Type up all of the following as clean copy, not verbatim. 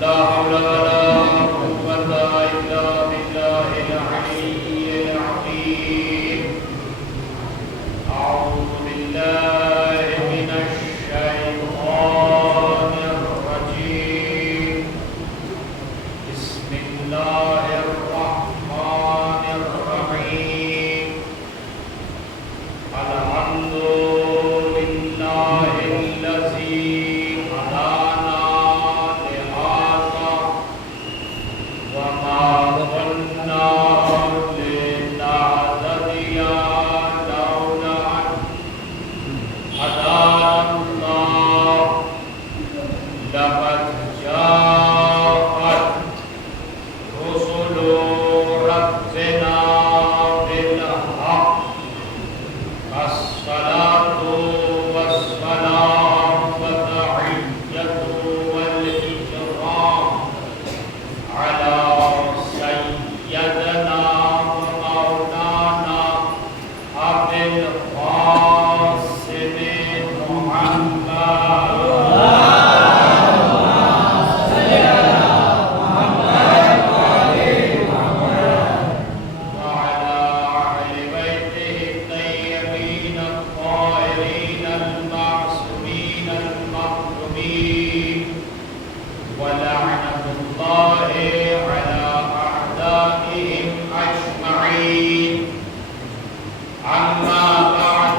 لا حول ولا قوة إلا بالله العلي العظيم. أعوذ بالله من الشيطان الرجيم. بسم الله الرحمن الرحيم. الحمد لله الذي هدانا لهذا وما كنا لنهتدي لولا أن هدانا الله. لقد جاءت رسل ربنا بالحق. الصلاة والسلام والتحية والإكرام على سيدنا ومولانا أبي القاسم محمد وعلى أهل بيته الطيبين الطاهرين المعصومين المظلومين. ولعنة الله على أعدائهم أجمعين. أما بعد،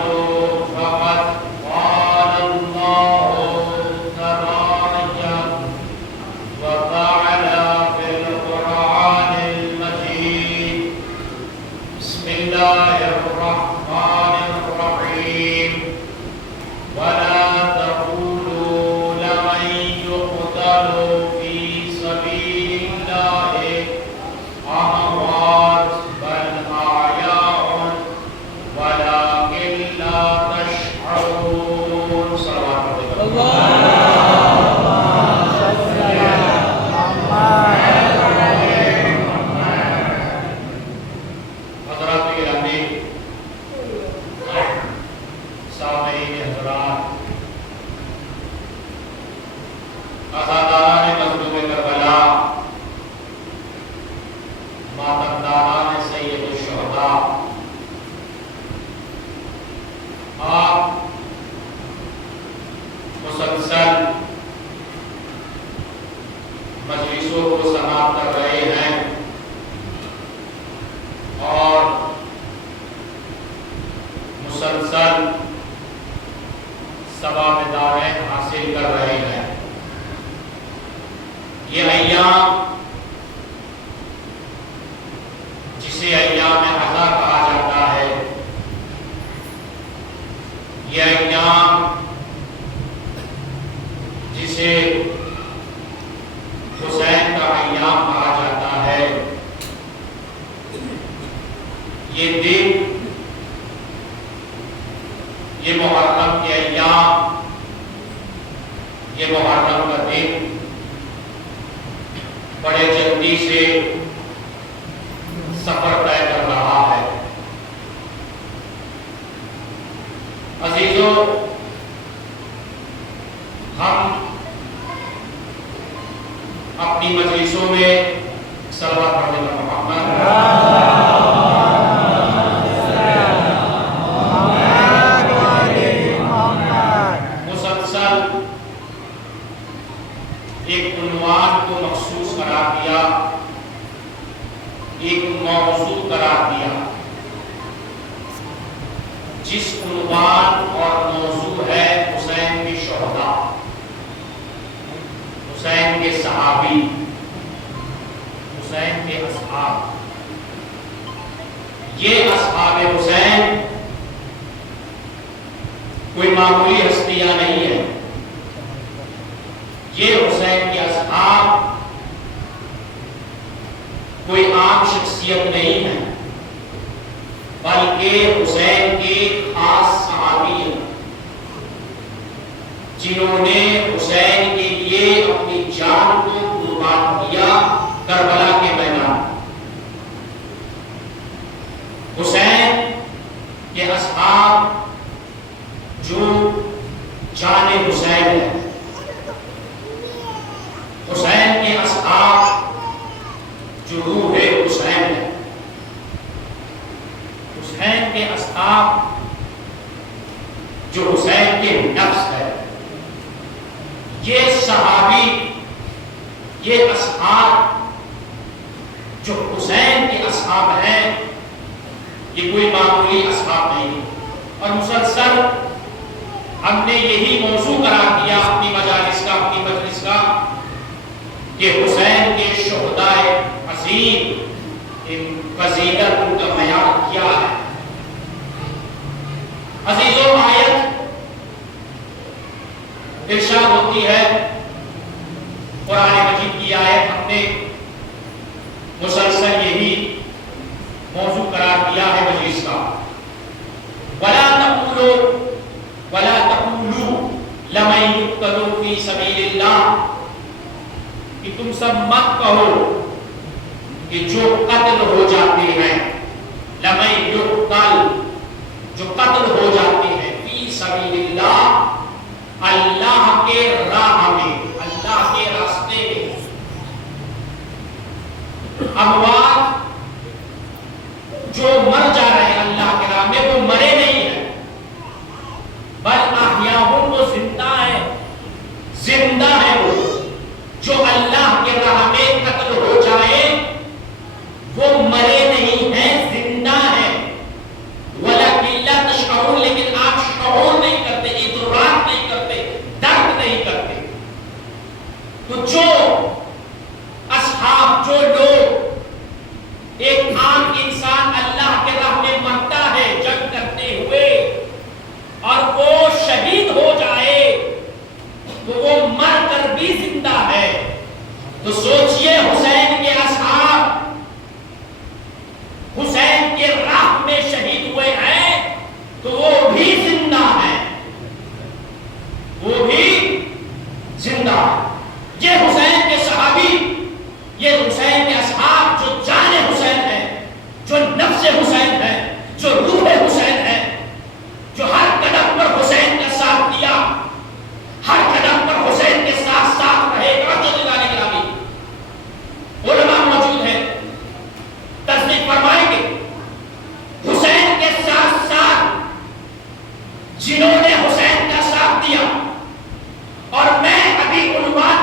فقد قال الله تبارك وتعالى في القرآن المجيد. بسم الله الرحمن الرحيم. ولا تقولوا لمن يقتل في سبيل الله أموات بل أحياء ولكن لا تشعرون. صلوات حضرات گرامی، سامعین حضرات، عزاداران مظلوم کربلا، ماتمداران سید الشہداء، آپ مسلسل مجلسوں کو سماعت کر رہے ہیں اور مسلسل ثواب دارین حاصل کر رہے ہیں. یہ ایام جسے ایام عزا کہا جاتا ہے، یہ ایام جسے حسین کا ایام کہا جاتا ہے، یہ دن، یہ محرم کے ایام، یہ محرم کا دن بڑے جلدی سے سفر طے کر رہا ہے. عزیزوں، ہم اپنی مجلسوں میں صلوات پڑھنے کا محمد مسلسل ایک عنوان کو مخصوص قرار دیا، ایک موضوع قرار دیا، جس عنوان اور موضوع ہے حسین کے شہداء، حسین کے صحابی، حسین کے اصحاب. یہ اصحاب حسین کوئی معمولی ہستیاں نہیں ہیں. یہ حسین کے اصحاب کوئی عام شخصیت نہیں ہے، بلکہ حسین کے خاص صحابی ہیں، جنہوں نے حسین کے لیے اپنی جان کو قربان کیا کربلا کے میدان. حسین کے اصحاب جو جان حسین ہے، حسین کے جو روح حسین ہے، حسین کے اصحاب، جو حسین کے نفس ہے، یہ صحابی، یہ اصحاب جو حسین کے اصحاب ہیں، یہ کوئی معمولی اصحاب نہیں۔ اور مسلسل ہم نے یہی موضوع قرار دیا اپنی مجالس کا، اپنی مجلس کا، کہ حسین کے شہداء عظیم ان فضیلت ان کا معیار کیا ہے۔ عزیزوں، آیت ارشاد ہوتی ہے، قرآن مجید کی آیت، ہم نے مسلسل یہی موضوع قرار دیا ہے مجلس کا، وَلَا تَقُولُوا لَمَن يُقْتَلُ فِي سَبِيلِ اللَّهِ، کہ تم سب مت کہو کہ جو قتل ہو جاتے ہیں، لَمَن يُقْتَلْ، جو قتل ہو جاتے ہیں، فی سبیل اللہ، اللہ کے راہ میں، اللہ کے راستے میں، اموات جو مر جا رہے ہیں اللہ کے راہ میں، وہ مرے نہیں ہیں، بل احیاء، وہ زندہ ہے، زندہ ہے۔ وہ جو اللہ کے راہ میں قتل ہو جائے وہ مرے نہیں ہیں، زندہ ہیں۔ وَلَكِنْ لَا تَشْعُرُونَ، لیکن آپ شعور نہیں کرتے، ادراک نہیں کرتے، درک نہیں کرتے۔ تو جو اصحاب، جو لوگ، ایک عام انسان اللہ کے راہ میں مرتا ہے جنگ کرتے ہوئے اور وہ شہید ہو جائے تو وہ مر کر بھی زندہ ہے۔ تو سوچئے حسین کے اصحاب حسین کے راہ میں شہید ہوئے ہیں تو وہ بھی زندہ ہیں، وہ بھی زندہ ہیں۔ یہ حسین کے صحابی، یہ حسین کے اصحاب جو جان حسین ہے، جو نفس حسین ہے، جو روح حسین ہے، جو ہر قدم پر حسین کا ساتھ دیا، ہر قدم پر حسین کے ساتھ ساتھ رہے گا، جو دلانے کے نامی علماء موجود ہیں، تصدیق فرمائیں گے۔ حسین کے ساتھ ساتھ جنہوں نے حسین کا ساتھ دیا، اور میں ابھی عنوان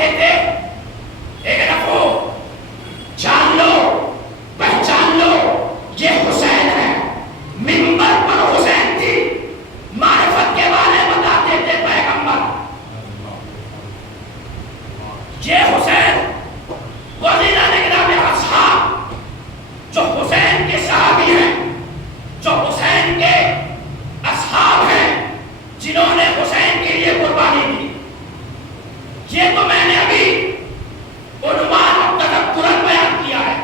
کہتے تھے ایک رکھو، جان لو، پہچان لو، یہ حسین ہے۔ منبر پر حسین تھی، معرفت کے بارے بتاتے تھے پیغمبر۔ یہ حسین وزیران اکرام اصحاب جو حسین کے صحابی ہیں، جو حسین کے اصحاب ہیں، جنہوں نے حسین کے لیے قربانی دی، یہ تو میں نے ابھی عنوان اور تذکرن بیان کیا ہے۔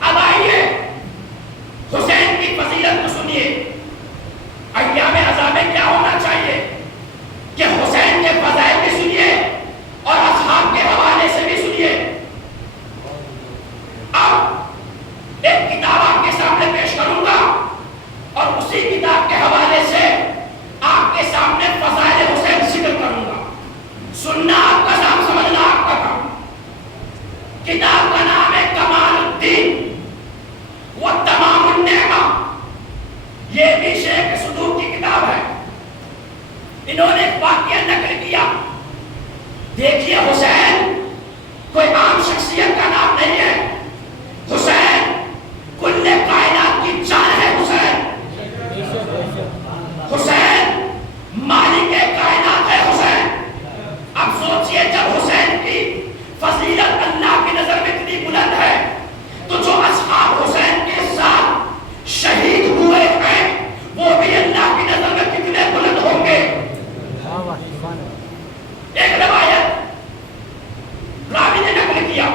اب آئیے حسین کی فضیلت کو سنیے۔ ایام عزا میں کیا ہونا چاہیے کہ حسین کے فضائل بھی سنیے اور اصحاب کے حوالے سے بھی سنیے۔ اب ایک کتاب آپ کے سامنے پیش کروں گا اور اسی کتاب کے حوالے سے آپ کے سامنے فضائل حسین ذکر کروں گا۔ سننا آپ کا کام، سمجھنا آپ کا کام۔ کتاب کا نام ہے کمال الدین و تمام النعمہ، یہ بھی شیخ صدوق کی کتاب ہے۔ انہوں نے ایک واقعہ نقل کیا۔ دیکھیے حسین کوئی عام شخصیت کا نام نہیں ہے، حسین کل کائنات کی جان ہے۔ حسین مالک کائنات ہے حسین۔ اب سوچئے جب حسین کی فضیلت اللہ کی نظر میں اتنی بلند ہے تو جو اصحاب حسین کے ساتھ شہید ہوئے ہیں وہ بھی اللہ کی نظر میں کتنے بلند ہوں گے۔ ایک روایت راوی نے نقل کیا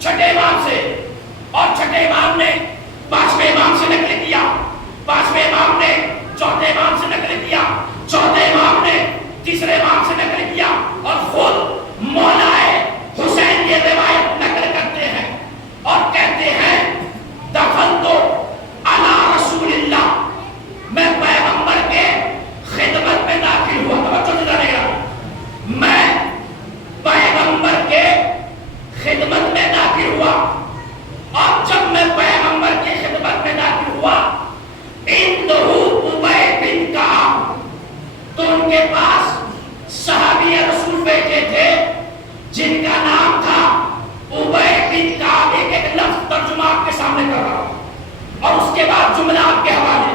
چھٹے امام سے، اور چھٹے امام نے پانچویں امام سے نقل کیا، پانچویں امام نے چوتھے امام سے نقل کیا، چوتھے امام نے تیسرے امام سے نقل کیا، اور خود مولا حسین یہ روایت نقل کرتے ہیں اور کہتے ہیں دفنت علی رسول اللہ، میں پیغمبر کے خدمت میں داخل ہوا۔ توجہ سے جانے گا، میں پیغمبر کے خدمت میں داخل ہوا، اور جب میں پیغمبر کی خدمت میں داخل ہوا ابی بن کعب، تو ان کے پاس صحابی رسول بیٹھے تھے جن کا نام تھا ابی بن کعب۔ ایک لفظ ترجمہ آپ کے سامنے کر رہا ہوں اور اس کے بعد جملہ آپ کے حوالے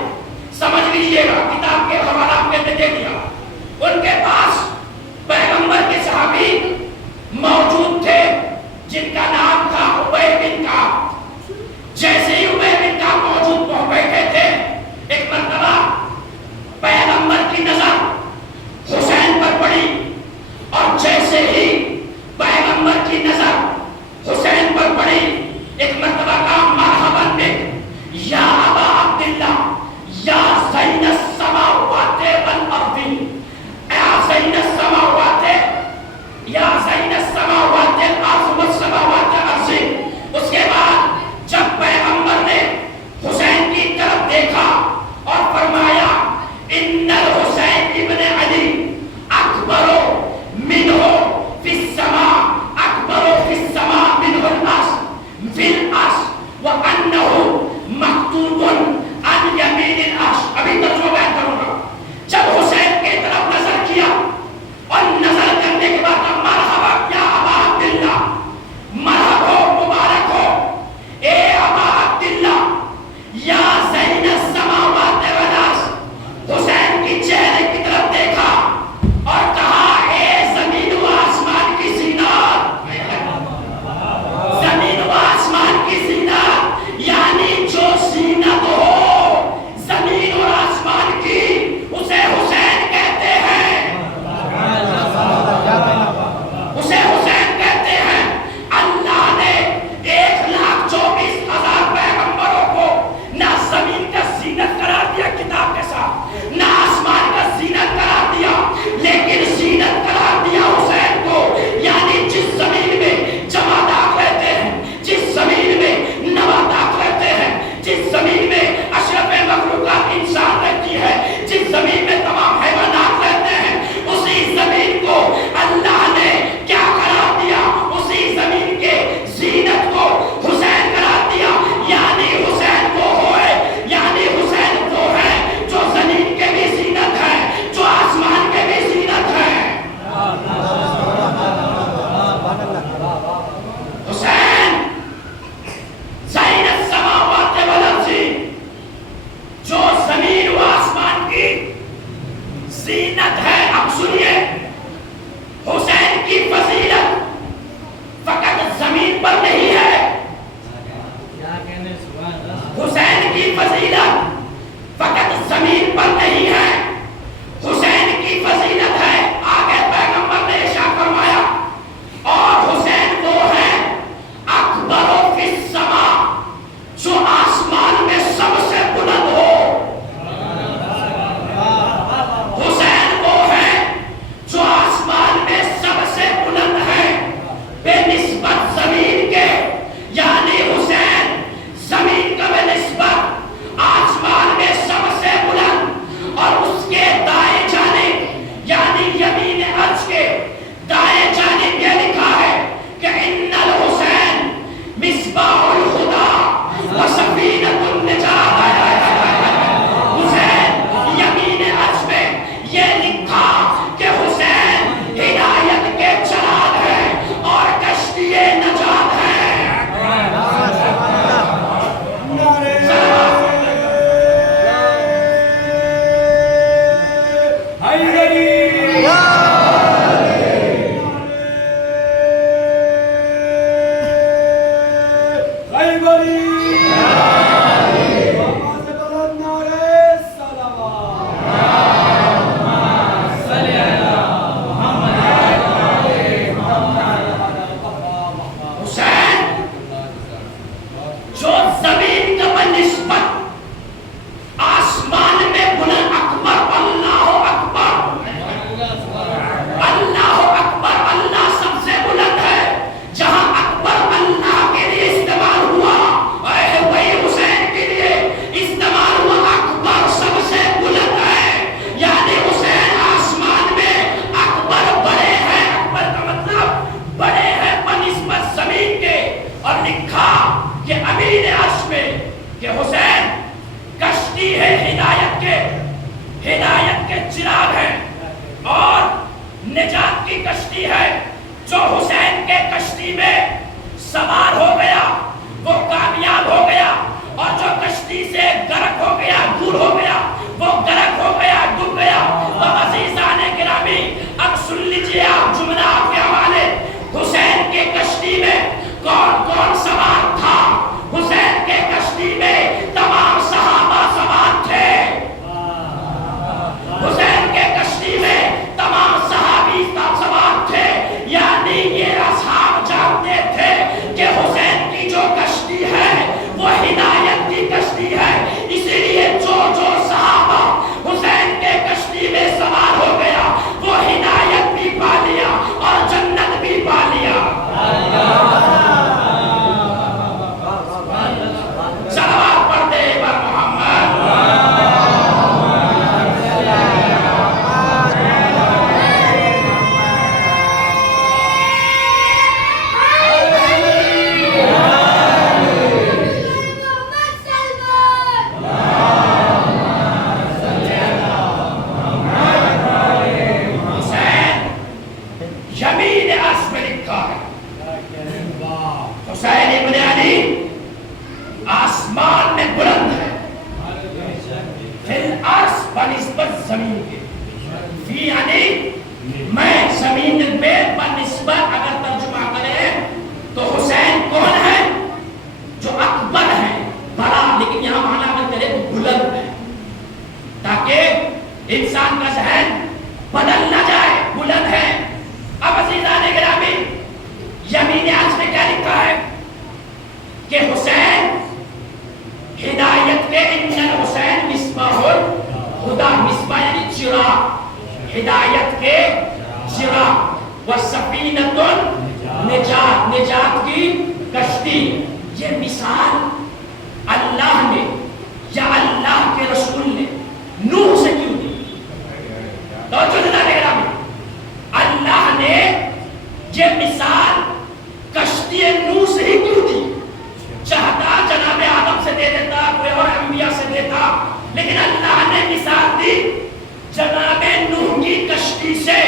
سمجھ لیجئے گا، کتاب کے حوالہ آپ نے دے دیا۔ ان کے پاس پیغمبر کے صحابی موجود تھے جن کا نام تھا ابی بن کعب۔ جیسے ہی ابی بن کعب موجود ہو بیٹھے تھے، ایک مرتبہ پیغمبر کی نظر حسین پر پڑی، اور جیسے ہی پیغمبر کی نظر حسین پر پڑی، ایک مرتبہ کہا مرحبا بک یا ابا عبداللہ یا زین السماوات والارض، یا زین السماوات یا زین السماوات الارض والسماوات الارض۔ اس کے بعد جب پیغمبر نے حسین کی طرف دیکھا اور فرمایا ان الحسین ابن علی اکبر منہ فی السماء، اکبر فی السماء منہ العرش فی العرش وانہ مکتوب عن یمین العرش۔ ابھی ترجمہ بیان کروں گا۔ جب حسین کی طرف نظر کیا اور نظر کرنے کے بعد مرحبا یا ابا عبداللہ، مرحبا ہو، مبارک ہو اے ابا عبداللہ یا زین السماوات والارض۔ حسین کی چہرے کی طرف دیکھا اور کہا اے زمین و آسمان کی زینت، زمین و آسمان کی زینت، یعنی جو زینت ہو زمین اور آسمان کی اسے حسین کہتے ہیں، اسے حسین کہتے ہیں۔ اللہ نے 1,24,000 پیغمبروں کو نہ زمین کا زینت قرار دیا کتاب کے ساتھ، نہ آسمان کا زینت قرار دیا، لیکن زینت قرار دیا حسین کو، یعنی جس زمین میں جمادات رہتے ہیں، جس زمین میں نباتات رہتے ہیں، جس زمین میں اشرف مخلوقات انسان رہتی ہے، جس زمین میں تمام حیوانات رہتے ہیں، اسی زمین کو اللہ نے کیا قرار دیا؟ اسی زمین کے زینت کو حسین قرار دیا، یعنی حسین وہ ہوئے، یعنی حسین وہ ہے جو زمین کے بھی زینت ہے، جو آسمان کے بھی زینت ہے۔ کے چراغ ہیں اور نجات کی کشتی ہے. جو حسین کے کشتی میں سوار ہو گیا وہ کامیاب ہو گیا، اور جو کشتی سے غرق ہو گیا، دور ہو گیا، وہ غرق ہو گیا، ڈوب گیا. تو عزیزان گرامی اب سن لیجیے آپ جملہ آپ کے حوالے. حسین کے کشتی میں کون کون سوار تھا؟ حسین کے کشتی میں تمام صحابہ سوار تھے. حسین کے کشتی میں تمام صحابی سوار تھے. یعنی یہ اصحاب جانتے تھے کہ حسین کی جو کشتی ہے وہ ہدایت کی کشتی ہے. اسی لیے جو صحابہ حسین کے کشتی میں سوار ہو گیا وہ ہدایت بھی پا لیا اور جنت بھی پا لیا. صلوات پڑھتے پر محمد. حسین ابن علی آسمان میں بلند ہے، فی الارض بنسبت زمین کے. فی یعنی میں زمین پہ بنسبت اگر ترجمہ کریں تو حسین کون ہے؟ جو اکبر ہے، بڑا، لیکن یہاں معنی اگر کرے تو بلند ہے، تاکہ انسان کا ذہن بدل نہ جائے. بلند ہے. اب عزیزان گرامی یمین عرش میں کیا لکھا ہے کہ حسین ہدایت کے ان الحسین مصباح الہدی. مصباح یعنی چراغ، ہدایت کے چراغ. وسفینۃ النجات، نجات کی کشتی. یہ مثال اللہ نے یا اللہ کے رسول نے نوح سے کیوں دی؟ توجہ دینا میرا بھی. اللہ نے یہ مثال کشتی نوح سے ہی کیوں دی؟ چاہتا جناب آدم سے دے دیتا، کوئی اور انبیاء سے دیتا، لیکن اللہ نے مثال دی جناب نوح کی کشتی سے.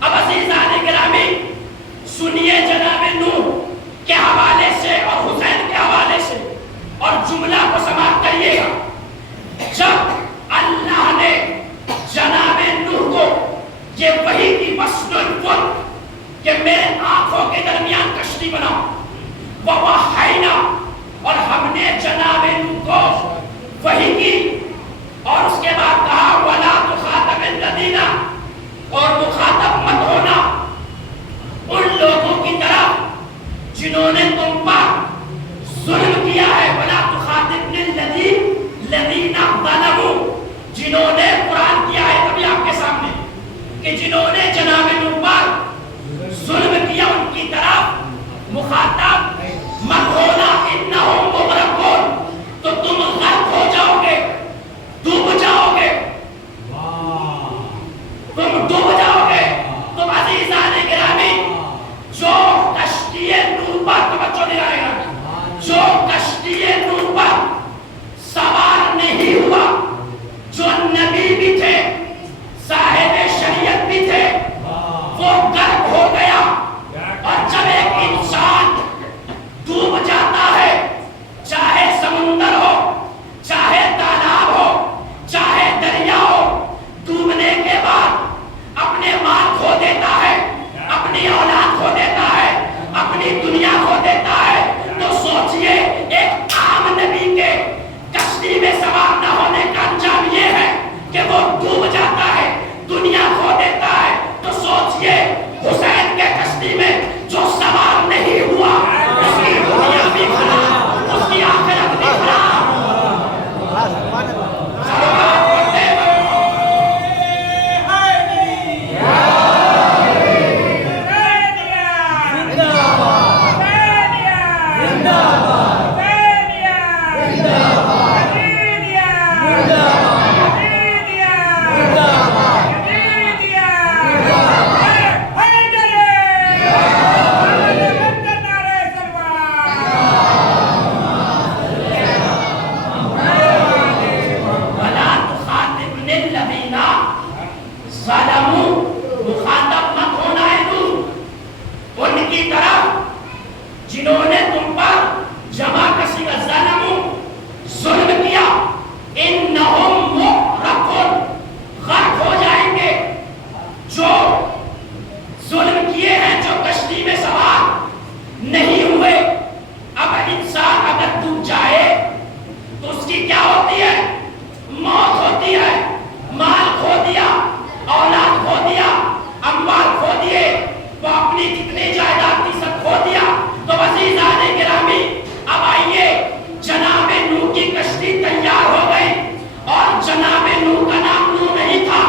اب عزیزان گرامی سنیے جناب نوح کے حوالے سے اور حسین کے حوالے سے اور جملہ کو سماعت کریے گا. جب اللہ نے جناب نوح کو یہ وحی کی وصل الفل کہ میرے آنکھوں کے درمیان کشتی بناؤ، ووحینا، اور ہم نے جناب نوح کو وحی کی، اور اس کے بعد کہا ولا تخاطب الذین، اور مخاطب مت ہونا ان لوگوں کی طرف جنہوں نے تم پر ظلم کیا ہے. ولا تخاطبنی الذین ظلموا، جنہوں نے قرآن کیا ہے ابھی آپ کے سامنے کہ جنہوں نے جناب نوح پر ظلم کیا ان کی طرف مخاطب مت ہونا. انہم مغرقون، تو تم غرق ہو جاؤ گے، ڈوب جاؤ گے، تم ڈوب جاؤ گے. تم عزیزان گرامی جو کشتی نوح پر توجہ دلائے گا، جو کشتی نوح پر سوار نہیں ہوا، جو نبی بھی تھے، صاحب شریعت بھی تھے، وہ غرق ہو گیا. اور جب ایک انسان ڈوب جاتا ہے، چاہے سمندر ہو، چاہے تالاب ہو، چاہے دریا ہو، ڈوبنے کے بعد اپنے مال کھو دیتا ہے، اپنی اولاد کھو دیتا ہے، اپنی دنیا کھو دیتا ہے. تو سوچئے ایک عام نبی کے کشتی میں سوار نہ ہونے کا انجام یہ ہے کہ وہ ڈوب جاتا ہے، دنیا کھو دیتا ہے. تو سوچئے حسین کے کشتی میں جو سوار نہیں ہوا، اس کی دنیا بھی خراب، اس کی آخرت بھی خراب. الذین ظلموا، مخاطب مت ہونا ہے تو ان کی طرف جنہوں نے تم پر جمع کسی کا ظلم کیا، انہم مغرقون، غرق ہو جائیں گے. جو ظلم کیے ہیں، جو کشتی میں سوار نہیں ہوئے. اب انسان اگر ڈوب جائے تو اس کی کیا ہوتی ہے؟ موت ہوتی ہے. مال کھو دیا، اولاد کھو دیا، اموال کھو دیے، وہ اپنی کتنی جائیداد تھی سب کھو دیا. تو عزیزان گرامی، اب آئیے، جناب نوح کی کشتی تیار ہو گئی اور جناب نوح کا نام نوح نہیں تھا.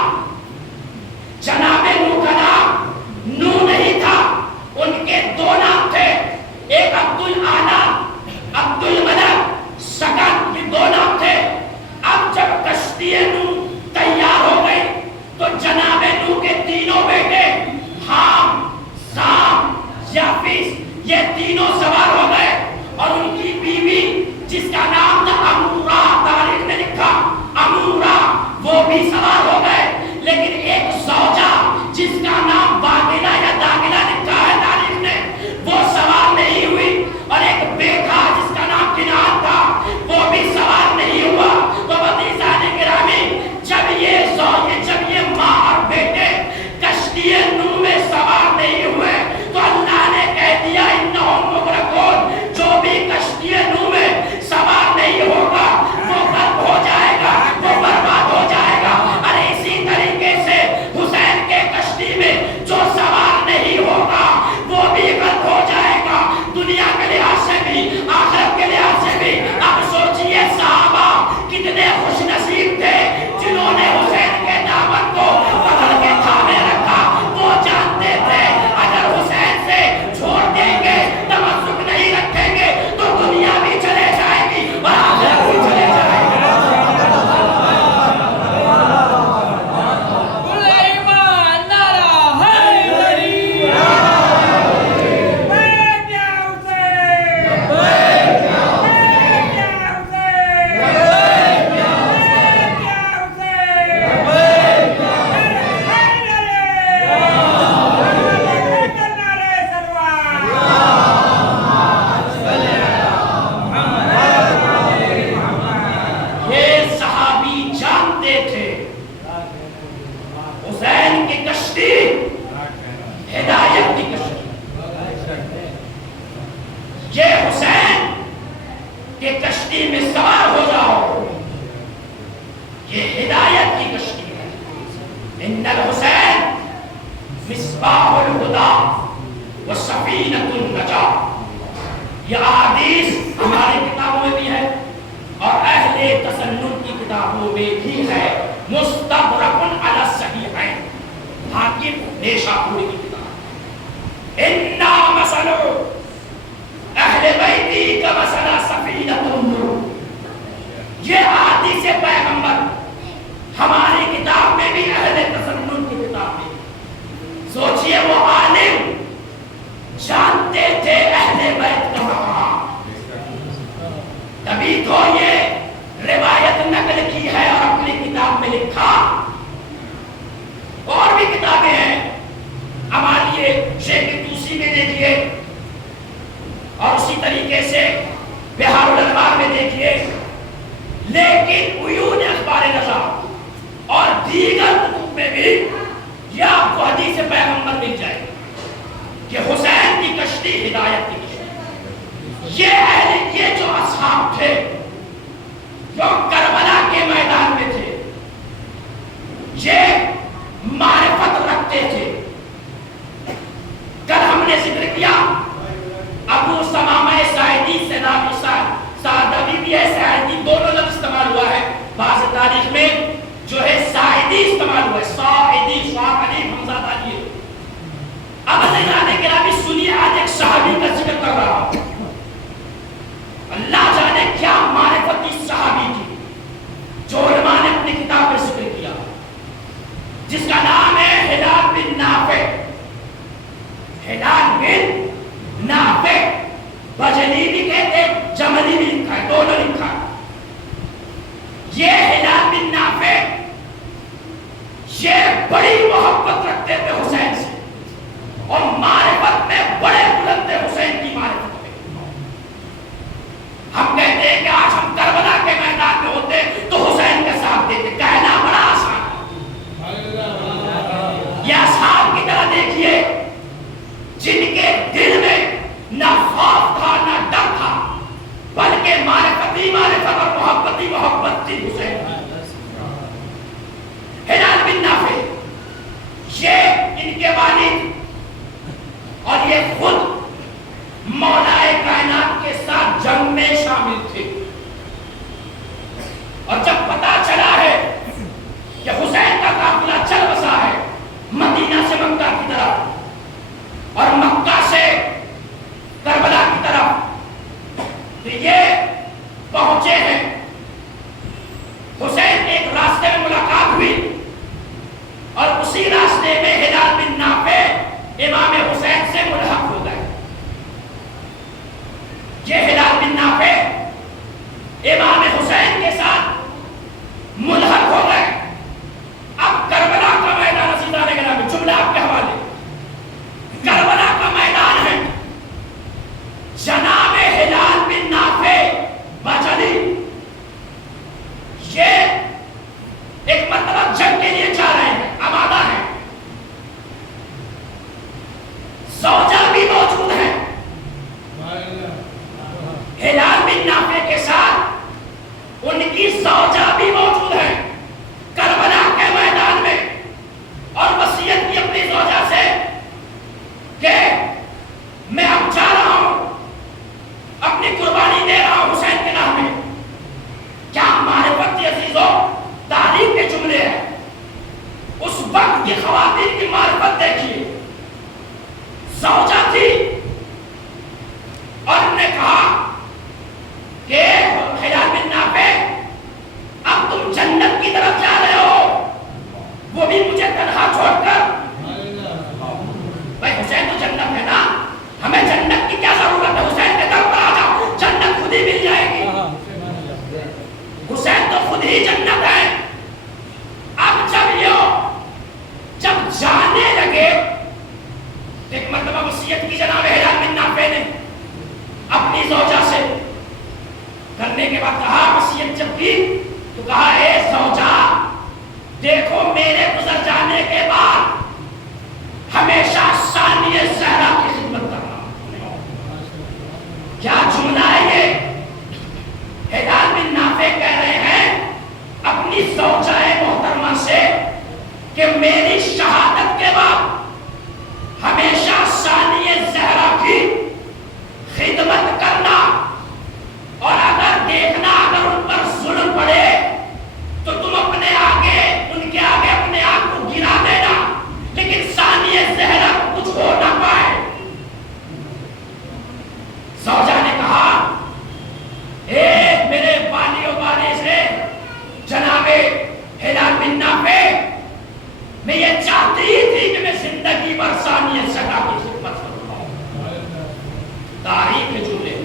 جناب نوح کا نام نوح نہیں تھا. ان کے دو نام تھے، ایک عبد الاعلی، عبد الملک، سکن، کے دو نام تھے. اب جب کشتی نوح تیار ہو گئی تو جناب نوح کے تینوں بیٹے حام، سام، یافیس، یہ تینوں سوار ہو گئے اور ان کی بیوی جس کا نام تھا امورا، تاریخ میں لکھا امورا، وہ بھی سوار ہو گئے. لیکن ایک زوجہ جس کا نام باگلہ یا داگلہ لکھا ہے تاریخ میں، وہ سوار نہیں ہوئی. اور ایک بیٹا جس کا نام کنعان تھا، وہ بھی سوار نہیں ہوا. تو عزیزان گرامی، جب یہ ماں اور بیٹے کشتی نوح میں سوار نہیں ہوئے تو اللہ نے کہہ دیا انہم مغرقون، جو بھی کشتی نوح میں سوار نہیں ہوگا وہ غرق ہو جائے گا، وہ برباد ہو جائے گا. اور اسی طریقے سے حسین کے کشتی میں جو سوار نہیں ہوگا وہ بھی غرق ہو جائے گا، دنیا کے لحاظ سے بھی، آخرت کے لحاظ سے بھی. اب سوچئے صحابہ کتنے خوش نصیب تھے جنہوں نے حسین کے دامن کو پکڑ کے تھامے رکھا. وہ جانتے تھے اگر حسین سے چھوڑ دیں گے، تمسک نہیں رکھیں گے تو دنیا بھی چلے جائے گی اور آخرت بھی چلے جائے گی. یہ احادیث ہماری کتابوں میں بھی ہے اور اہل تسنن کی کتابوں میں بھی ہے. مستدرک علی الصحیحین، حاکم نیشابوری کی کتاب. انا مثل اہل بیتی کا مثل سفینۃ نوح. یہ احادیث پیغمبر ہماری کتاب میں بھی، اہل تسنن کی کتاب میں. سوچئے وہ عالم جانتے تھے اہل بیت کا مقام، تبھی تو یہ روایت نقل کی ہے اور اپنی کتاب میں لکھا. اور بھی کتابیں ہیں ہماری، شیخ توسی میں دیکھیے اور اسی طریقے سے بہار الانوار میں دیکھیے. لیکن عیون اخبار رضا اور دیگر کتب میں بھی یہ آپ کو حدیث پیغمبر مل جائے کہ حسین کی کشتی ہدایت کی کشتی. یہ جو اصحاب تھے جو کربلا کے میدان میں تھے، یہ معرفت رکھتے تھے. کل ہم نے ذکر کیا ابو سمامہ ساعدی سے نام سعدی بھی ہے، ساعدی دونوں لفظ استعمال ہوا ہے. بعض تاریخ میں جو ہے ساعدی استعمال ہوا ہے، ساعدی، سواب علی حمزہ دالی. اب عزیزان گرامی سنیے، آج ایک صحابی کا ذکر کر رہا ہوں. اللہ جانے کیا معرفت اس صحابی کی جو علماء نے اپنی کتاب میں ذکر کیا، جس کا نام یہ بڑی محبت رکھتے تھے حسین سے اور معرفت میں بڑے بلند تھے حسین کی معرفت میں. ہم کہتے ہیں کہ آج ہم کربلا کے میدان میں ہوتے تو حسین کا ساتھ دیتے. کہنا بڑا آسان ہے. یہ اصحاب کی طرح دیکھیے جن کے دل میں نہ خوف تھا نہ ڈر تھا بلکہ معرفتی معرفت اور محبتی محبت تھی حسین. ہلال بن نافع یہ ان کے والد اور یہ خود مولائے کائنات کے ساتھ جنگ میں شامل تھے. اور جب پتا چلا ہے کہ حسین کا قافلہ چل بسا ہے مدینہ سے مکہ کی طرف اور مکہ سے کربلا کی طرف تو یہ پہنچے ہیں. حسین ایک راستے میں ملاقات ہوئی اور اسی راستے میں ہلال بن نافع امام حسین سے ملحق ہو گئے. یہ ہلال بن نافع امام حسین کے ساتھ ملحق ہو گئے. اب کربلا کا میدان عزیزان گرامی جملہ آپ کے حوالے. کربلا کا میدان ہے. جناب ہلال بن نافع بجلی یہ ایک مرتبہ جنگ کے لیے جا رہے ہیں آمادہ ہیں. زوجہ بھی موجود ہیں. ہلال بن نافع کے ساتھ ان کی زوجہ بھی موجود ہے کربلا کے میدان میں اور وصیت کی اپنی زوجہ سے کہ میں اب جا رہا ہوں اپنی قربانی دے رہا ہوں حسین کے نام میں. کیا معرفت عزیزوں تاریخ کے جملے ہیں. اس وقت کی خواتین کی معرفت دیکھیے. زوجہ تھی اور نے کہا کہ ہلال بن نافع اب تم جنت کی طرف جا رہے ہو وہ بھی مجھے تنہا چھوڑ کر. بھائی حسین تو جنت ہے نا ہمیں جنت کی کیا ضرورت ہے. حسین کے در پر آ جاؤ جنت خود ہی مل جائے گی. حسین تو خود ہی جنت ہے. اب جب جانے لگے ایک مرتبہ وصیت کی جناب ہلال بن نافع نے اپنی زوجہ سے کرنے کے بعد کہا وصیت جب کی تو کہا اے زوجہ دیکھو میرے گزر جانے کے بعد ہمیشہ ثانیہ زہرا کی خدمت کرنا. کیا جملہ ہے یہ. ہلال بن نافع کہہ رہے ہیں اپنی زوجہ محترمہ سے کہ میری شہادت کے بعد ہمیشہ ثانیہ زہرا کی خدمت کرنا اور اگر دیکھنا اگر ان پر ظلم پڑے تو تم اپنے آگے ان کے آگے اپنے آپ کو گرا دینا لیکن ثانیہ زہرا کو کچھ ہو نہ پائے. زوجہ نے کہا اے میرے بالی و بالی سے جناب ہلال بن نافع میں یہ چاہتی ہی تھی کہ میں زندگی بھر ثانیہ زہرا کی خدمت کروں. تاریخ کے جملے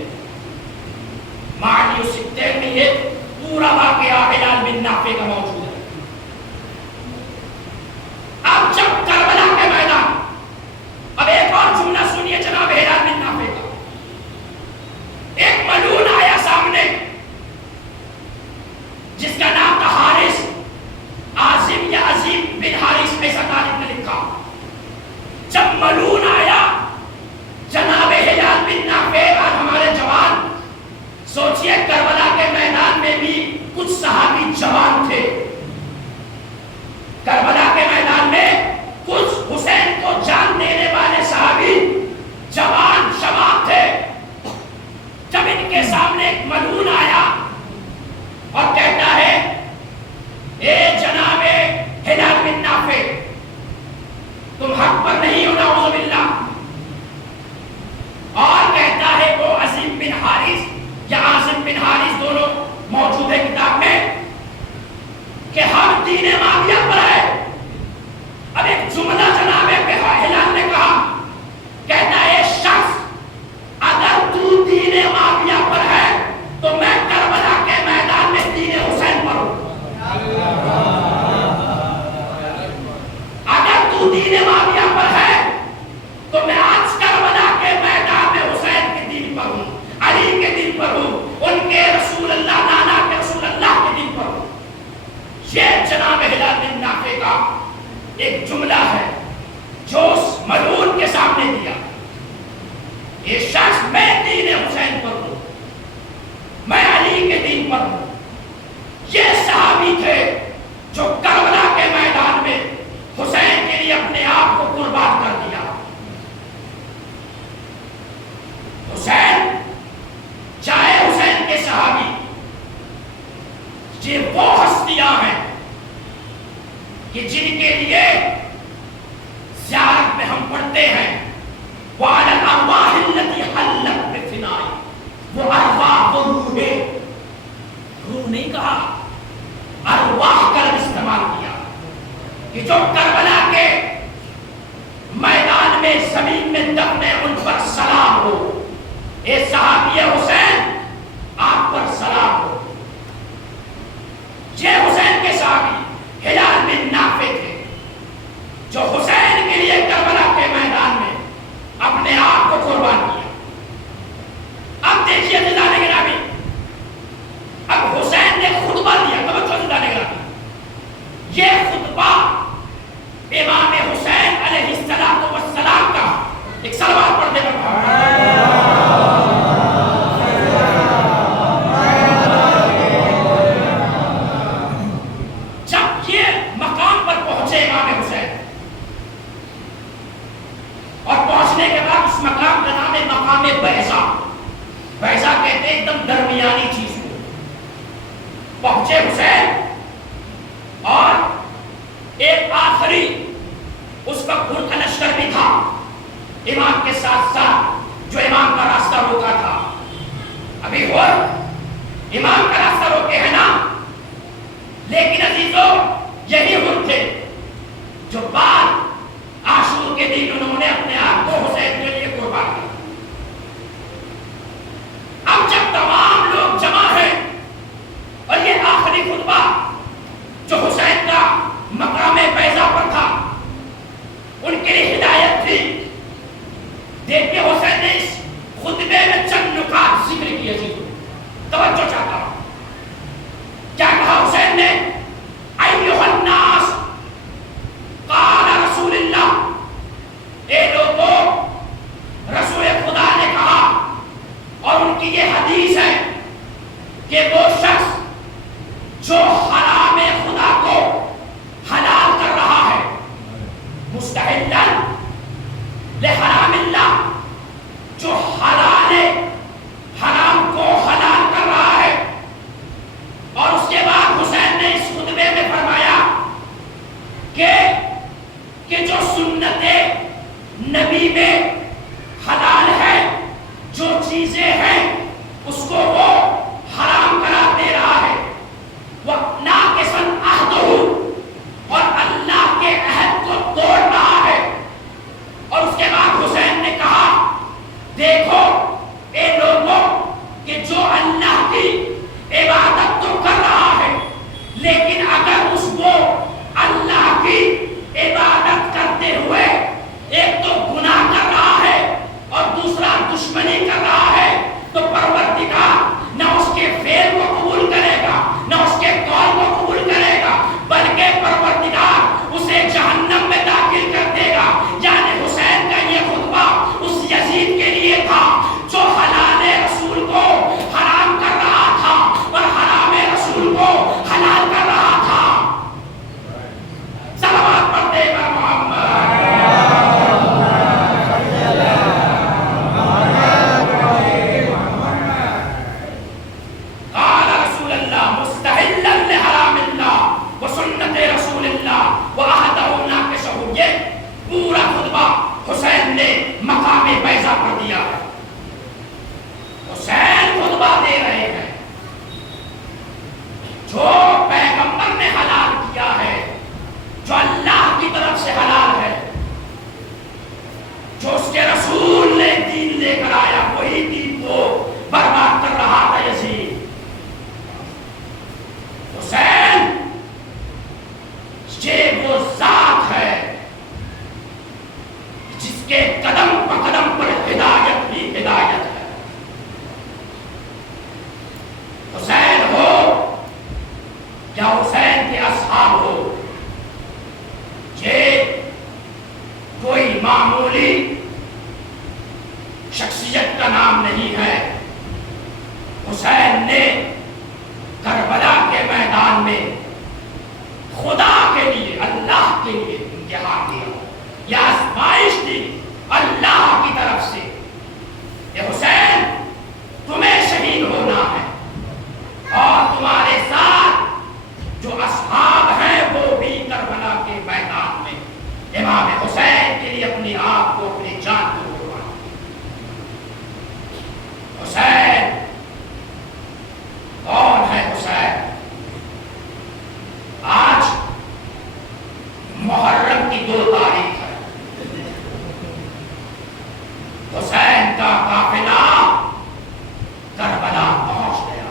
معانی الستین میں یہ پورا واقعہ ہلال بن نافع کا موجود ہے. اب جب کربلا کے میدان اب ایک اور جملہ سنیے جناب ہلال بن نافع کا. ایک ملعون آیا سامنے جس کا نام تھا حارث عاصم یا عظیم بن حارث ایسا تاریخ نے لکھا. جب ملعون آیا جناب ہلال بن نافع اور ہمارے جوان سوچئے کربلا کے میدان میں بھی کچھ صحابی جوان تھے. کربلا کے میدان میں کچھ حسین کو جان دینے والے صحابی جوان شباب تھے. جب ان کے سامنے ایک ملعون آیا اور کہتا ہے اے جناب ہلال بن نافع تم حق پر نہیں ہو نعوذ باللہ. اور کہتا ہے وہ عظیم بن حارث یا عاصم بن حارث دونوں موجود ہے کتاب میں کہ ہم دین معاویہ پر ہے. اب ایک جملہ جناب ہلال نے کہا کہتا ہے شخص اگر تو دین معاویہ پر ہے تو میں کربلا کے میدان میں دین حسین پر ہوں. تو دین معاویہ پر ہے تو میں آج کربلا کے میدان میں حسین کے دین پر ہوں، علی کے دین پر ہوں، ان کے رسول اللہ، نانا کے رسول اللہ کے دین پر ہوں۔ یہ جناب ہلال بن نافع کا ایک جملہ ہے جو اس ملعون کے سامنے دیا۔ یہ شخص میں دین حسین پر ہوں، میں علی کے دین پر ہوں۔ یہ صحابی تھے جو کربلا کے میدان میں حسین کے لیے اپنے آپ کو قربان کر دیا۔ حسین، چاہے حسین کے صحابی، یہ وہ ہستیاں ہیں کہ جن کے لیے زیارت میں ہم پڑھتے ہیں وَعَلَى الْأَرْوَاحِ الَّتِي حَلَّتْ بِفِنَائِهِ، وہ ارواح، وہ روحیں، روح نہیں کہا، ارواح کا لفظ استعمال کیا کہ جو کربلا کے میدان میں زمین میں دفن ہیں، ان پر سلام ہو۔ اے صحابی حسین، آپ پر سلام ہو۔ یہ حسین کے صحابی ہلال بن نافع تھے جو حسین کے لیے کربلا کے میدان میں اپنے آپ کو قربان کیا۔ اب دیکھیے عزیزان گرامی، اب حسین نے خطبہ دیا، توجہ عزیزان گرامی، یہ خطبہ امام حسین علیہ السلام کا ایک صلوات پڑھنے کا جب یہ مقام پر پہنچے امام حسین، اور پہنچنے کے بعد اس مقام کا نام ہے مقام بیضا۔ بیضا کہتے ہیں ایک دم درمیانی چیز کو۔ پہنچے حسین اور ایک آخری اس کا گھڑ کا لشکر بھی تھا امام کے ساتھ ساتھ، جو امام کا راستہ روکا تھا۔ ابھی ہو امام کا راستہ روکے ہیں نا، لیکن عزیزو یہی وہ تھے جو بعد عاشور کے دن انہوں نے اپنے آپ کو حسین کے لیے قربان کیا۔ اب جب تمام لوگ جمع ہیں اور یہ آخری خطبہ جو حسین کا مقام بیضا پر تھا، ان کے لیے ہدایت تھی۔ دیکھتے حسین نے اس خطبے میں چند نکات ذکر کیے، توجہ چاہتا ہوں۔ کیا کہا حسین نے؟ ایھا الناس، قال رسول اللہ، اے لوگوں، رسول خدا نے کہا، اور ان کی یہ حدیث ہے کہ وہ شخص جو حرام خدا کو حلال کر رہا ہے، مستحلا لحرام اللہ، جو حرام کو حلال کر رہا ہے۔ اور اس کے بعد حسین نے اس خطبے میں فرمایا کہ جو سنت نبی میں حلال ہے، جو چیزیں ہیں اس کو وہ حرام قرار دے رہا ہے، وہ ناقصاً عہدہ، اور اللہ کے عہد کو توڑ رہا ہے۔ اور اس کے بعد حسین نے کہا، دیکھو اے لوگوں، کہ جو اللہ کی عبادت تو کر رہا ہے، لیکن اگر اس کو اللہ کی عبادت کرتے ہوئے ایک تو گناہ کر رہا ہے اور دوسرا دشمنی کر رہا ہے، تو پروردگار نہ اس کے فعل کو قبول کرے گا، نہ اس کے قول کو قبول کرے گا، بلکہ پروردگار اسے جہنم میں داخل کر دے گا۔ یعنی حسین کا یہ خطبہ اس یزید کے لیے تھا جو حلال رسول کو حرام کر رہا تھا اور حرام رسول کو حلال کر رہا تھا۔ صلوات پڑھتے ہیں محمد۔ قال رسول اللہ مستحلا لحرام اللہ وسنت رسول اللہ وعہدہ ناقصہ، یہ پورا خطبہ حسین نے مقام بیضا پر دیا ہے۔ حسین خطبہ دے رہے ہیں، جو پیغمبر نے حلال کیا ہے، جو اللہ کی طرف سے حلال ہے، جو اس کے رسول نے دین لے کر آیا، وہی دین کو برباد کر رہا تھا یزید۔ حسین یہ وہ ذات ہے معمولی شخصیت کا نام نہیں ہے. حسین نے کربلا کے میدان میں خدا کے لیے، اللہ کے لیے امتحان دیا. یہ آزمائش تھی اللہ کی طرف سے کہ حسین تمہیں شہید ہونا ہے اور تمہارے ساتھ جو اصحاب ہیں وہ بھی کربلا کے میدان میں امام حسین کے لیے اپنی آپ کو، اپنی جان کو قربان. حسین کون ہے؟ حسین آج محرم کی 2 تاریخ ہے. حسین کا قافلہ کربلا پہنچ گیا.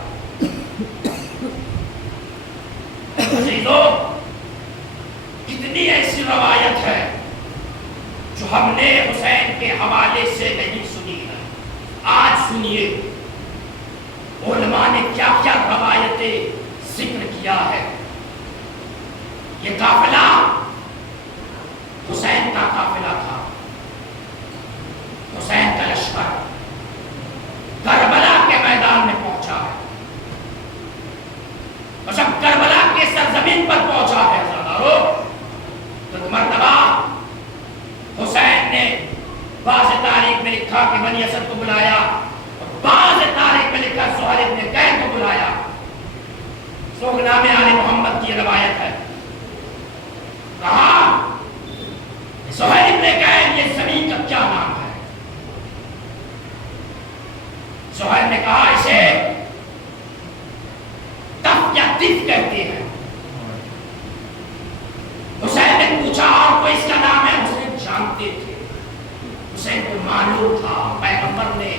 عزیزو، کتنی ایسی روایت ہے جو ہم نے حسین کے حوالے سے نہیں سنی ہے. آج سنیے علماء نے کیا کیا روایتیں ذکر کیا ہے. یہ قافلہ حسین کا قافلہ تھا. حسین کا لشکر کربلا کے میدان میں پہنچا ہے. اور جب کربلا کے سرزمین پر پہنچا ہے تو ایک مرتبہ حسین نے بعض تاریخ میں لکھا کہ بنی اسد کو بلایا، بعض تاریخ میں لکھا سہیل ابن قین کو بلایا. سوگنامے آل محمد کی روایت ہے. کہا سہیل ابن قین یہ زمین کا کیا نام ہے؟ سہیل نے کہا اسے تف یا تف کہتے ہیں. حسین نے پوچھا اور کوئی اس کا نام ہے؟ حسین جانتے تھے، حسین کو معلوم تھا پیغمبر نے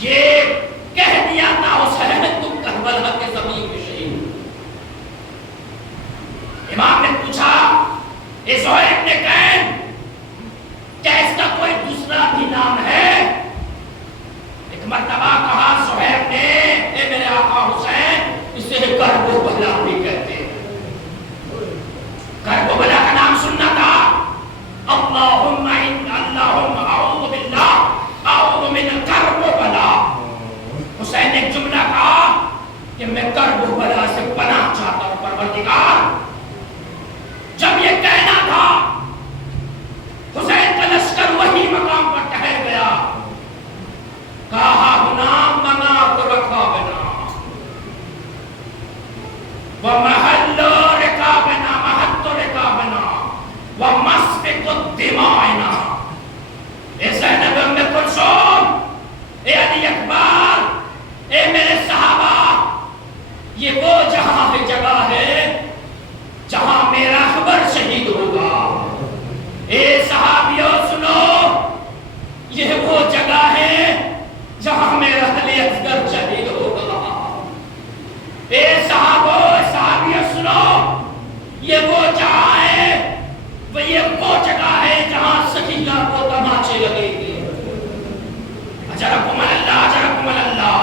یہ کہہ دیا تھا حسین تم کربلا کے زمین میں شہید. امام نے پوچھا اے سہیل ابن قین کیا اس کا کوئی دوسرا بھی نام ہے؟ ایک مرتبہ کہا سہیل نے اے میرے آقا حسین اسے کربلا بھی کہتے ہیں. کربلا کا نام سننا تھا. اللہم اعوذ باللہ اعوذ من کربلا. حسین نے ایک جملہ کہا کہ میں کربلا سے پناہ چاہتا ہوں پروردگار. جب یہ کہنا تھا حسین کا لشکر وہی مقام پر ٹھہر گیا. کہا ہونا منا کو رکھا بنا ومحل رکابنا محط رکابنا ومسفق الدمائنا. اے زینب ام کلثوم، اے علی اکبر، اے میرے صحابہ، یہ وہ جگہ ہے جہاں میرا خبر شہید ہوگا. اے صحابیوں سنو، یہ وہ جگہ ہے جہاں میرا علی اصغر شہید ہوگا. اے صحابیوں سنو، یہ وہ جگہ ہے، یہ وہ جگہ ہے جہاں سکینہ کو تماچے لگے گے. اجرکم اللہ اجرکم اللہ.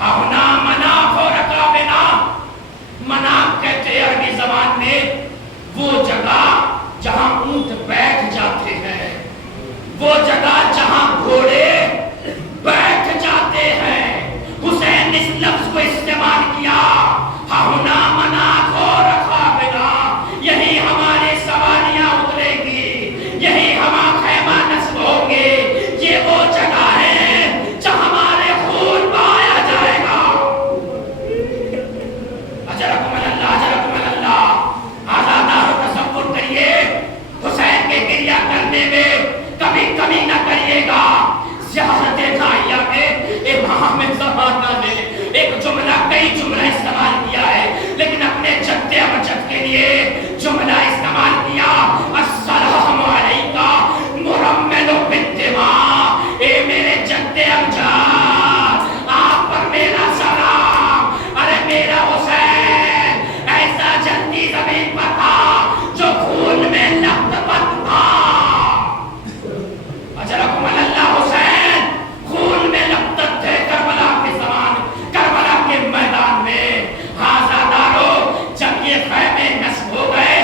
اہنا مناف و رکابنا، مناف کہتے ہیں عربی زبان میں وہ جگہ جہاں اونٹ بیٹھ جاتے ہیں، وہ جگہ جہاں گھوڑے بیٹھ جاتے ہیں. حسین نے اس لفظ کو استعمال کیا ہنا مناف و رکابنا. یہی ہماری سواریاں اترے گی، یہی ہمارا خیمہ نصب ہوں گے. یہ وہ جگہ ہے جہاں ہمارے خون بہایا جائے گا. اجرکم اللہ اجرکم اللہ. آزادار تصور کریے، حسین کے گریہ کرنے میں کبھی کمی نہ کریے گا. زیارت خائیہ میں امام زمانہ نے ایک جملہ کئی جملہ استعمال کیا ہے، لیکن اپنے جد امجد کے لیے جملہ استعمال کیا السلام علیکہ مرمل بالدماء. اے میرے جد امجد آپ پر میرا سلام. ارے میرا حسین ایسا جلدی زمین پر تھا جو خون میں لپت پت تھا. اجرکم اللہ. حسین خون میں لپت تھے کربلا کے زمان، کربلا کے میدان میں. ہاں زادارو، جب یہ خیمے نصب ہو گئے،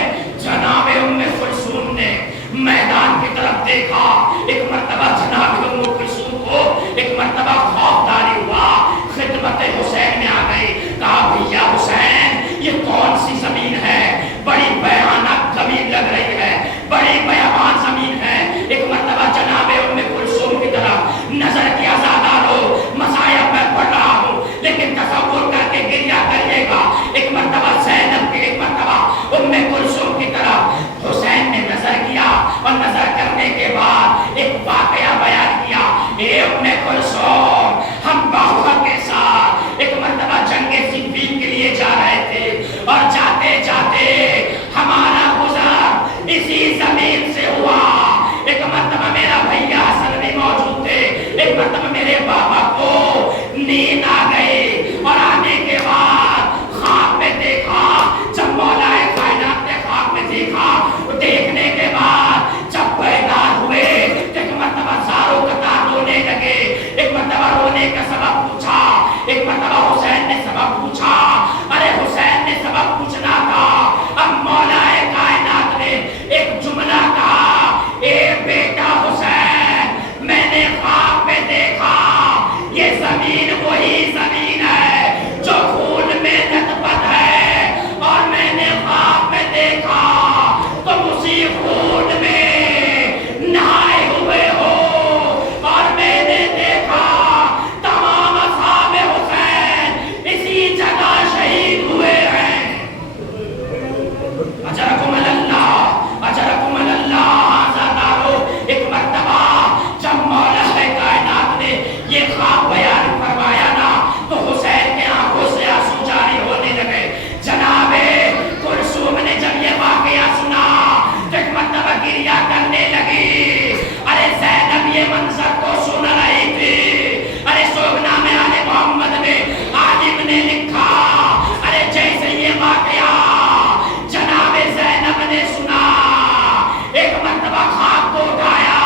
دیکھا، ایک مرتبہ جناب ام کلثوم کو ایک مرتبہ خوفداری ہوا، خدمت حسین میں آ گئی، کہا بھیا حسین یہ کون سی زمین ہے، بڑی بھیانک زمین لگ رہی ہے، بڑی بیابان زمین ہے۔ ایک مرتبہ جناب ام کلثوم کی طرف نظر کیا، زادارو مصائب میں پڑھ رہا ہوں لیکن تصور کر کے گریہ کریے گا۔ ایک مرتبہ زینب کی، ایک مرتبہ ام کلثوم کی طرف حسین نے نظر کیا اور نظر کرنے کے بعد ایک واقعہ بیان کیا، اے ام کلثوم ہم باہر کے ساتھ ایک مرتبہ جنگ صفین کے لیے جا رہے تھے اور جاتے جاتے ہمارا گزر اسی زمین سے ہوا۔ ایک مرتبہ میرا بھیا حسن بھی موجود تھے، ایک مرتبہ میرے بابا کو نیند آ گئی اور آنے کے بعد خواب میں دیکھا، جب مولا کائنات نے خواب میں دیکھا، دیکھنے کے بعد جب بیدار ہوئے ایک مرتبہ زاروں قطار رونے لگے، ایک مرتبہ رونے کا سبب پوچھا، ایک مرتبہ حسین نے سبب پوچھا، ارے حسین نے سبب پوچھنا تھا، اب مولا کائنات نے ایک جملہ کہا، اے بیٹا حسین میں نے خواب میں دیکھا یہ زمین وہی زمین ہے جو خون میں لطپت ہے، اور میں نے خواب میں دیکھا تم اسی خون میں نہائے ہوئے ہو، اور میں نے دیکھا تمام اصحاب حسین اسی جگہ شہید ہوئے ہیں۔ اجرکم اللہ، اجرکم اللہ، زادارو ایک مرتبہ جب مولا کائنات نے یہ خواب بیان فرمایا نا تو حسین کے آنکھوں سے آنسو جاری ہونے لگے۔ جناب کلثوم نے جب یہ واقعہ سنا تو ایک مرتبہ گریہ کرنے لگی، ارے زینب یہ منظر کو سن رہی تھی، ارے سوگنا میں آل محمد میں عالم نے لکھا، ارے جیسے یہ واقعہ جناب زینب نے سنا ایک مرتبہ خواب کو اٹھایا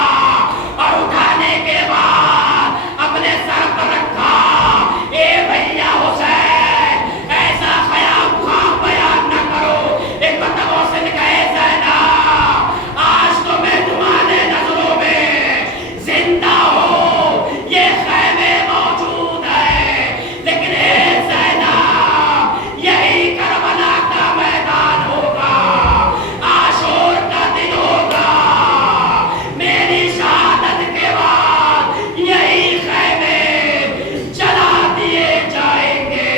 اور اٹھانے کے بعد اپنے سر پر رکھا، اے بھیا حسین ایسا خیال خواب بیان نہ کرو۔ ایک مرتبہ حسین کہے زینب آج تو میں تمہارے نظروں میں زندہ ہوں، یہ خیمے موجود ہے، لیکن اے زینب یہی کربلا کا میدان ہوگا، عاشور کا دن ہوگا، میری شہادت کے بعد یہی خیمے جلا دیے جائیں گے،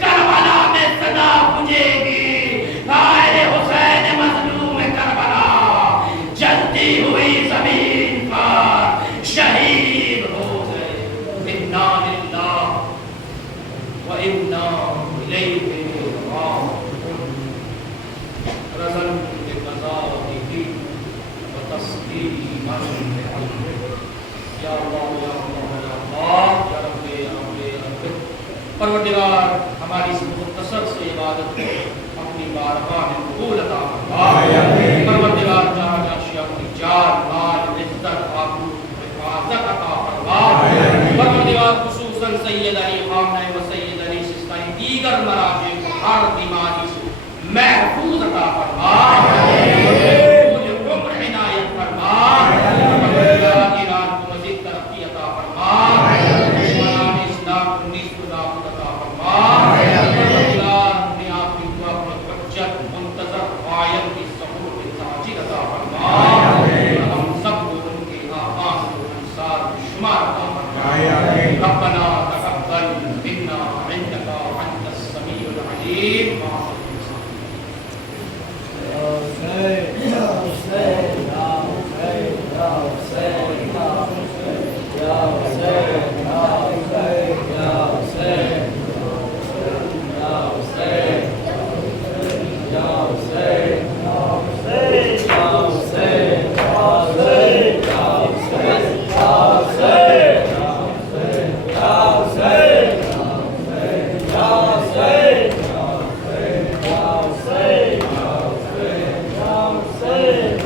کربلا میں صدا گونجے گی، ہائے حسین مظلوم کربلا جلتی ہوئی زمین پر شہید ہو گئے۔ انا للہ و انا الیہ راجعون۔ رضن بقضائہ و تسلیما لامرہ۔ یا اللہ یا اللہ یا اللہ یا رب یا رب یا رب۔ پروردگار ہماری اس مختصر سے عبادت کو اپنی بارگاہ میں قبول عطا فرما۔ پروردگار جہاں جہاں شیعہ کی جان مال عزت آبرو حفاظت عطا فرما۔ پروردگار خصوصاً سید علی خامنہ و سید علی سستانی دیگر مراجع کو ہر بیماری سے محفوظ عطا فرما، طول عمر عنایت فرما، پروردگار ایران کو مزید ترقی عطا فرما، دشمنان اسلام کو نیست و نابود عطا فرما، پروردگار نے آپ کی دعا پر بچت منتظر غائب کی ظہور کی تاجر عطا فرما، اور ہم سب کو ان کے آقان و انصار شمار عطا فرما۔ ربنا تقبل منا انك انت السميع العليم۔ Say